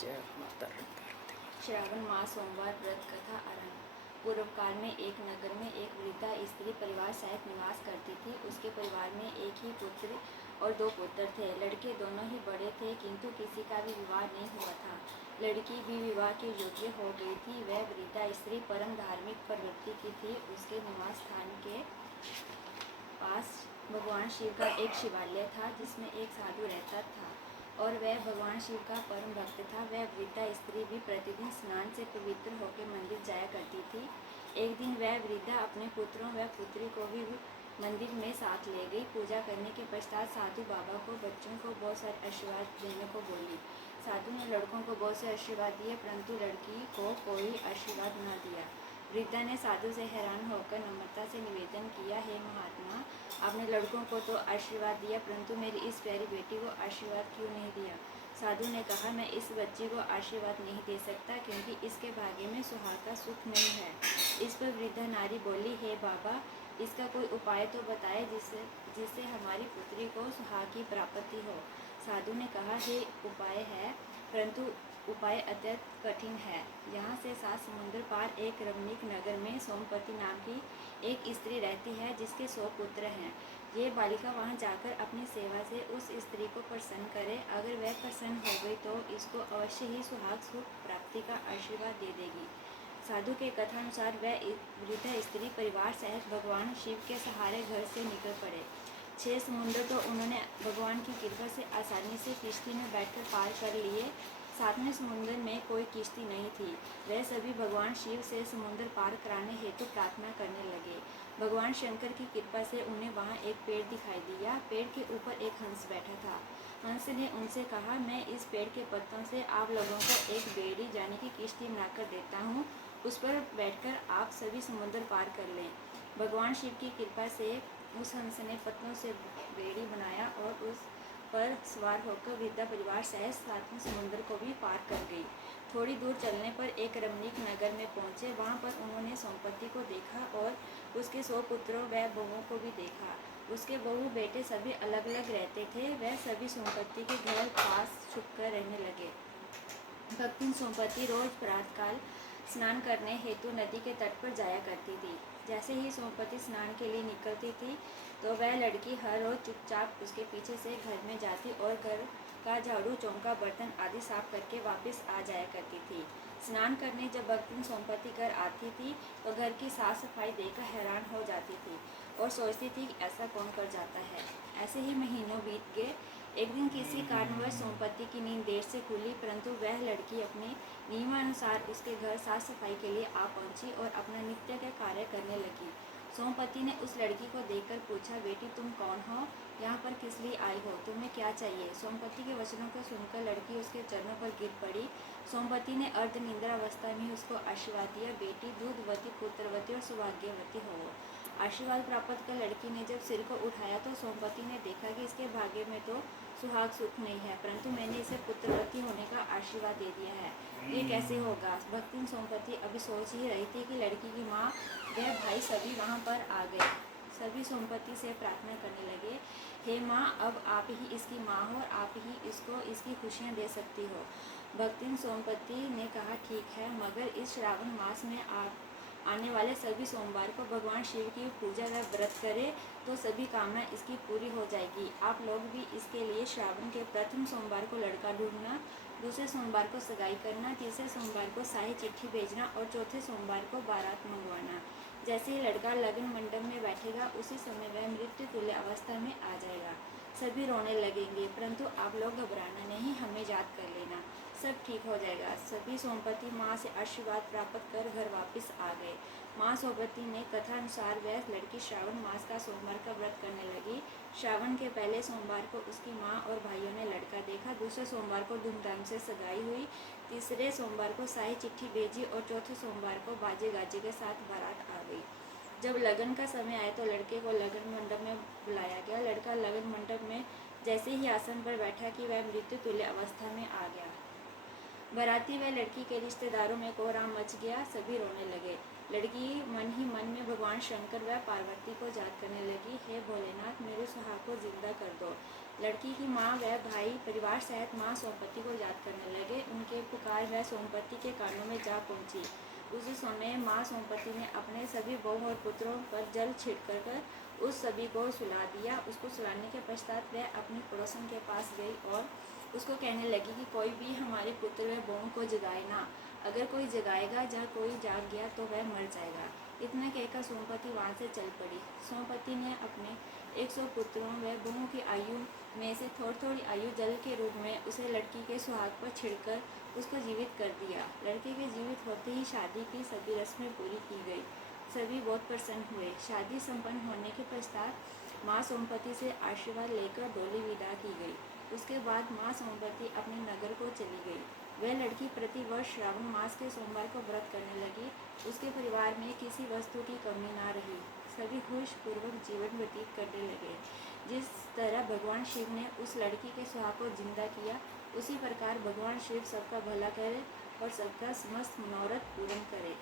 जय माता पार्वती। श्रावण मास सोमवार व्रत कथा आरंभ। पूर्व काल में एक नगर में एक वृद्धा स्त्री परिवार सहित निवास करती थी। उसके परिवार में एक ही पुत्र और 2 पुत्र थे। लड़के दोनों ही बड़े थे, किंतु किसी का भी विवाह नहीं हुआ था। लड़की भी विवाह के योग्य हो गई थी। वह वृद्धा स्त्री परम धार्मिक प्रवृत्ति की थी। उसके निवास स्थान के पास भगवान शिव का एक शिवालय था, जिसमें एक साधु रहता था और वह भगवान शिव का परम भक्त था। वह वृद्धा स्त्री भी प्रतिदिन स्नान से पवित्र होकर मंदिर जाया करती थी। एक दिन वह वृद्धा अपने पुत्रों व पुत्री को भी मंदिर में साथ ले गई। पूजा करने के पश्चात साधु बाबा को बच्चों को बहुत सारे आशीर्वाद देने को बोली। साधु ने लड़कों को बहुत से आशीर्वाद दिए, परंतु लड़की को कोई आशीर्वाद न दिया। वृद्धा ने साधु से हैरान होकर नम्रता से निवेदन किया, हे महात्मा, आपने लड़कों को तो आशीर्वाद दिया, परंतु मेरी इस प्यारी बेटी को आशीर्वाद क्यों नहीं दिया? साधु ने कहा, मैं इस बच्ची को आशीर्वाद नहीं दे सकता, क्योंकि इसके भाग्य में सुहाग का सुख नहीं है। इस पर वृद्धा नारी बोली, हे बाबा, इसका कोई उपाय तो बताए जिससे हमारी पुत्री को सुहाग की प्राप्ति हो। साधु ने कहा, हे उपाय है, परंतु उपाय अत्यंत कठिन है। यहाँ से 7 समुद्र पार एक रमणीक नगर में सोमपति नाम की एक स्त्री रहती है, जिसके 100 पुत्र हैं। ये बालिका वहाँ जाकर अपनी सेवा से उस स्त्री को प्रसन्न करे। अगर वह प्रसन्न हो गई तो इसको अवश्य ही सुहाग सुख प्राप्ति का आशीर्वाद दे देगी। साधु के कथानुसार वह वृद्ध स्त्री परिवार सहित भगवान शिव के सहारे घर से निकल पड़े। 6 समुद्र तो उन्होंने भगवान की कृपा से आसानी से किश्ती में बैठकर पार कर लिए। 7वें समुद्र में कोई किश्ती नहीं थी। वह सभी भगवान शिव से समुद्र पार कराने हेतु प्रार्थना करने लगे। भगवान शंकर की कृपा से उन्हें वहाँ एक पेड़ दिखाई दिया। पेड़ के ऊपर एक हंस बैठा था। हंस ने उनसे कहा, मैं इस पेड़ के पत्तों से आप लोगों को एक बेड़ी यानी कि किश्ती बनाकर देता हूँ। उस पर बैठकर आप सभी समुद्र पार कर लें। भगवान शिव की कृपा से उस हंस ने पत्तों से बेड़ी बनाया और उस पर सवार होकर वृद्धा परिवार सहित 7वें समुद्र को भी पार कर गई। थोड़ी दूर चलने पर एक रमणीक नगर में पहुंचे। वहां पर उन्होंने सोमपति को देखा और उसके 100 पुत्रों व बहुओं को भी देखा। उसके बहू बेटे सभी अलग अलग रहते थे। वह सभी सोमपति के घर पास छुपकर रहने लगे। भक्तिन सोमपति रोज प्रातःकाल स्नान करने हेतु नदी के तट पर जाया करती थी। जैसे ही सोमपति स्नान के लिए निकलती थी, तो वह लड़की हर रोज चुपचाप उसके पीछे से घर में जाती और घर का झाड़ू, चौका, बर्तन आदि साफ करके वापस आ जाया करती थी। स्नान करने जब भक्तिन सोमपति घर आती थी, तो घर की साफ सफाई देखकर हैरान हो जाती थी और सोचती थी कि ऐसा कौन कर जाता है। ऐसे ही महीनों बीत गए। एक दिन किसी कारणवश सोमपति की नींद देर से खुली, परंतु वह लड़की अपने नियमानुसार उसके घर साफ सफाई के लिए आ पहुंची और अपना नित्य का कार्य करने लगी। सोमपति ने उस लड़की को देखकर पूछा, बेटी तुम कौन हो? यहाँ पर किस लिए आई हो? तुम्हें क्या चाहिए? सोमपति के वचनों को सुनकर लड़की उसके चरणों पर गिर पड़ी। सोमपति ने अर्ध निंद्रावस्था में उसको आशीर्वाद दिया, बेटी दूधवती, पुत्रवती और सौभाग्यवती हो। आशीर्वाद प्राप्त कर लड़की ने जब सिर को उठाया तो सोमपति ने देखा कि इसके भाग्य में तो सुहाग सुख नहीं है, परंतु मैंने इसे पुत्रवती होने का आशीर्वाद दे दिया है। ये कैसे होगा? भक्तिन सोमपति अभी सोच ही रही थी कि लड़की की माँ व भाई सभी वहाँ पर आ गए। सभी सोमपति से प्रार्थना करने लगे, हे माँ, अब आप ही इसकी माँ हो और आप ही इसको इसकी खुशियाँ दे सकती हो। भक्तिन सोमपति ने कहा, ठीक है, मगर इस श्रावण मास में आप आने वाले सभी सोमवार को भगवान शिव की पूजा व व्रत करें तो सभी कामना इसकी पूरी हो जाएगी। आप लोग भी इसके लिए श्रावण के प्रथम सोमवार को लड़का ढूंढना, दूसरे सोमवार को सगाई करना, तीसरे सोमवार को शाही चिट्ठी भेजना और चौथे सोमवार को बारात मंगवाना। जैसे ही लड़का लगन मंडप में बैठेगा, उसी समय वह मृत्यु तुल्य अवस्था में आ जाएगा। सभी रोने लगेंगे, परंतु आप लोग घबराना नहीं, हमें याद कर लेना, सब ठीक हो जाएगा। सभी सोमपति माँ से आशीर्वाद प्राप्त कर घर वापस आ गए। माँ सोमपति ने कथानुसार वह लड़की श्रावण मास का सोमवार का व्रत करने लगी। श्रावण के पहले सोमवार को उसकी माँ और भाइयों ने लड़का देखा। दूसरे सोमवार को धूमधाम से सगाई हुई। तीसरे सोमवार को शाही चिट्ठी भेजी और चौथे सोमवार को बाजे गाजे के साथ बारात आ गई। जब लगन का समय आया तो लड़के को लगन मंडप में बुलाया गया। लड़का लगन मंडप में जैसे ही आसन पर बैठा कि वह मृत्यु तुल्य अवस्था में आ गया। बाराती व लड़की के रिश्तेदारों में कोहराम मच गया। सभी रोने लगे। लड़की मन ही मन में भगवान शंकर व पार्वती को याद करने लगी, हे भोलेनाथ, मेरे सुहाग को जिंदा कर दो। लड़की की माँ व भाई परिवार सहित माँ सोमपति को याद करने लगे। उनके पुकार वह सोमपति के कानों में जा पहुँची। उस समय माँ सोमपति ने अपने सभी बहू और पुत्रों पर जल छिड़कर उस सभी को सुला दिया। उसको सुलाने के पश्चात वह अपनी पड़ोसन के पास गई और उसको कहने लगी कि कोई भी हमारे पुत्र व बहू को जगाए ना। अगर कोई जगाएगा या कोई जाग गया तो वह मर जाएगा। इतना कहकर सोमपति वहाँ से चल पड़ी। सोमपति ने अपने 100 पुत्रों व बहुओं की आयु में से थोड़ी थोड़ी आयु जल के रूप में उसे लड़की के सुहाग पर छिड़कर उसको जीवित कर दिया। लड़के के जीवित होते ही शादी की सभी रस्में पूरी की गई। सभी बहुत प्रसन्न हुए। शादी संपन्न होने के पश्चात माँ सोमपति से आशीर्वाद लेकर डोली विदा की गई। उसके बाद माँ सोमपति अपने नगर को चली गई। वह लड़की प्रति वर्ष श्रावण मास के सोमवार को व्रत करने लगी। उसके परिवार में किसी वस्तु की कमी ना रही। सभी खुश पूर्वक जीवन व्यतीत करने लगे। जिस तरह भगवान शिव ने उस लड़की के सुहाग को जिंदा किया, उसी प्रकार भगवान शिव सबका भला करे और सबका समस्त मनोरथ पूर्ण करे।